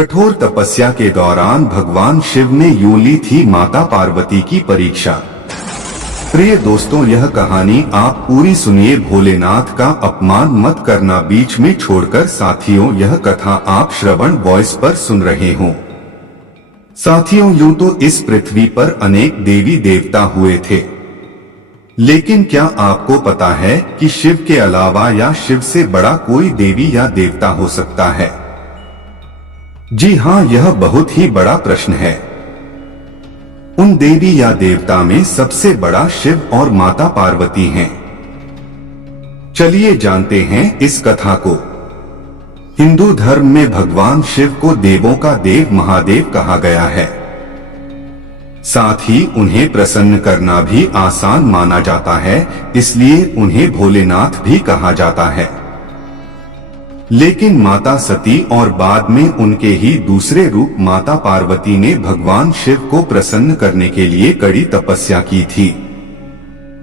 कठोर तपस्या के दौरान भगवान शिव ने यूं ली थी माता पार्वती की परीक्षा। प्रिय दोस्तों, यह कहानी आप पूरी सुनिए। भोलेनाथ का अपमान मत करना बीच में छोड़कर। साथियों, यह कथा आप श्रवण वॉइस पर सुन रहे हो। साथियों, यूं तो इस पृथ्वी पर अनेक देवी देवता हुए थे, लेकिन क्या आपको पता है कि शिव के अलावा या शिव से बड़ा कोई देवी या देवता हो सकता है? जी हाँ, यह बहुत ही बड़ा प्रश्न है। उन देवी या देवता में सबसे बड़ा शिव और माता पार्वती हैं। चलिए जानते हैं इस कथा को। हिंदू धर्म में भगवान शिव को देवों का देव महादेव कहा गया है। साथ ही उन्हें प्रसन्न करना भी आसान माना जाता है, इसलिए उन्हें भोलेनाथ भी कहा जाता है। लेकिन माता सती और बाद में उनके ही दूसरे रूप माता पार्वती ने भगवान शिव को प्रसन्न करने के लिए कड़ी तपस्या की थी।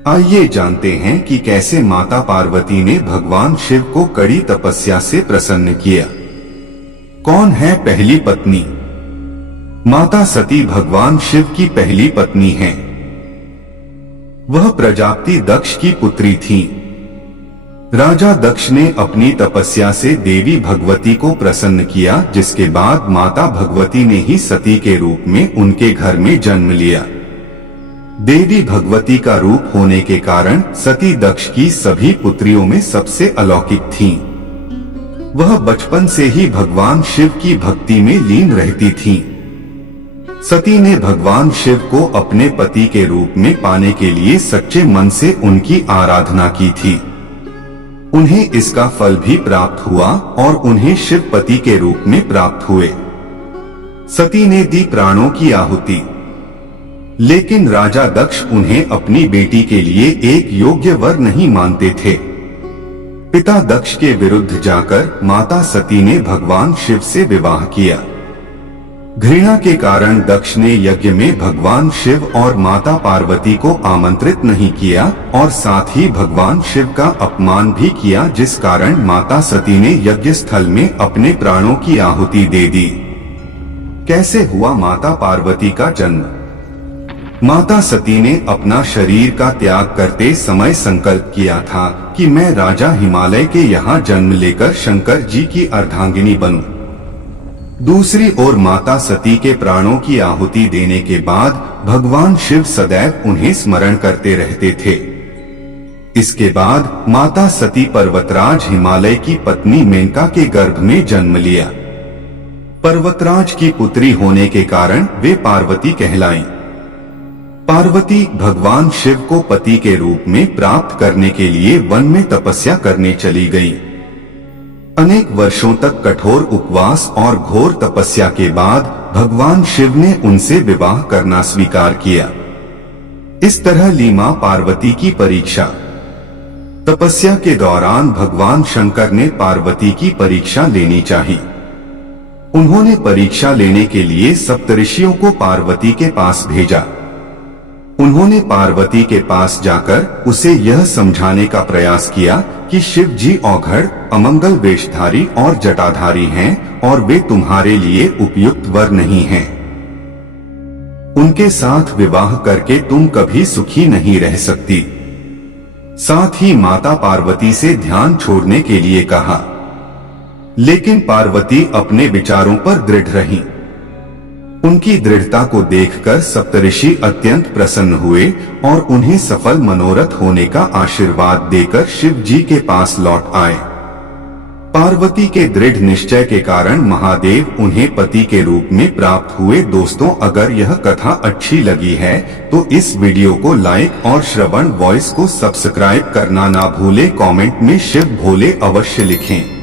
आइए जानते हैं कि कैसे माता पार्वती ने भगवान शिव को कड़ी तपस्या से प्रसन्न किया। कौन है पहली पत्नी? माता सती भगवान शिव की पहली पत्नी हैं। वह प्रजापति दक्ष की पुत्री थीं। राजा दक्ष ने अपनी तपस्या से देवी भगवती को प्रसन्न किया, जिसके बाद माता भगवती ने ही सती के रूप में उनके घर में जन्म लिया। देवी भगवती का रूप होने के कारण सती दक्ष की सभी पुत्रियों में सबसे अलौकिक थीं। वह बचपन से ही भगवान शिव की भक्ति में लीन रहती थीं। सती ने भगवान शिव को अपने पति के रूप में पाने के लिए सच्चे मन से उनकी आराधना की थी। उन्हें इसका फल भी प्राप्त हुआ और उन्हें शिव पति के रूप में प्राप्त हुए। सती ने दी प्राणों की आहुति, लेकिन राजा दक्ष उन्हें अपनी बेटी के लिए एक योग्य वर नहीं मानते थे। पिता दक्ष के विरुद्ध जाकर माता सती ने भगवान शिव से विवाह किया। घृणा के कारण दक्ष ने यज्ञ में भगवान शिव और माता पार्वती को आमंत्रित नहीं किया और साथ ही भगवान शिव का अपमान भी किया, जिस कारण माता सती ने यज्ञ स्थल में अपने प्राणों की आहुति दे दी। कैसे हुआ माता पार्वती का जन्म? माता सती ने अपना शरीर का त्याग करते समय संकल्प किया था कि मैं राजा हिमालय के यहाँ जन्म लेकर शंकर जी की अर्धांगिनी बनूं। दूसरी ओर माता सती के प्राणों की आहुति देने के बाद भगवान शिव सदैव उन्हें स्मरण करते रहते थे। इसके बाद माता सती पर्वतराज हिमालय की पत्नी मेनका के गर्भ में जन्म लिया। पर्वतराज की पुत्री होने के कारण वे पार्वती कहलाईं। पार्वती भगवान शिव को पति के रूप में प्राप्त करने के लिए वन में तपस्या करने चली गईं। अनेक वर्षों तक कठोर उपवास और घोर तपस्या के बाद भगवान शिव ने उनसे विवाह करना स्वीकार किया। इस तरह ली मां पार्वती की परीक्षा। तपस्या के दौरान भगवान शंकर ने पार्वती की परीक्षा लेनी चाहिए। उन्होंने परीक्षा लेने के लिए सप्तऋषियों को पार्वती के पास भेजा। उन्होंने पार्वती के पास जाकर उसे यह समझाने का प्रयास किया कि शिव जी औघड़, अमंगल वेशधारी और जटाधारी हैं और वे तुम्हारे लिए उपयुक्त वर नहीं हैं। उनके साथ विवाह करके तुम कभी सुखी नहीं रह सकती। साथ ही माता पार्वती से ध्यान छोड़ने के लिए कहा, लेकिन पार्वती अपने विचारों पर दृढ़ रहीं। उनकी दृढ़ता को देखकर सप्तऋषि अत्यंत प्रसन्न हुए और उन्हें सफल मनोरथ होने का आशीर्वाद देकर शिव जी के पास लौट आए। पार्वती के दृढ़ निश्चय के कारण महादेव उन्हें पति के रूप में प्राप्त हुए। दोस्तों, अगर यह कथा अच्छी लगी है तो इस वीडियो को लाइक और श्रवण वॉइस को सब्सक्राइब करना ना भूले। कमेंट में शिव भोले अवश्य लिखें।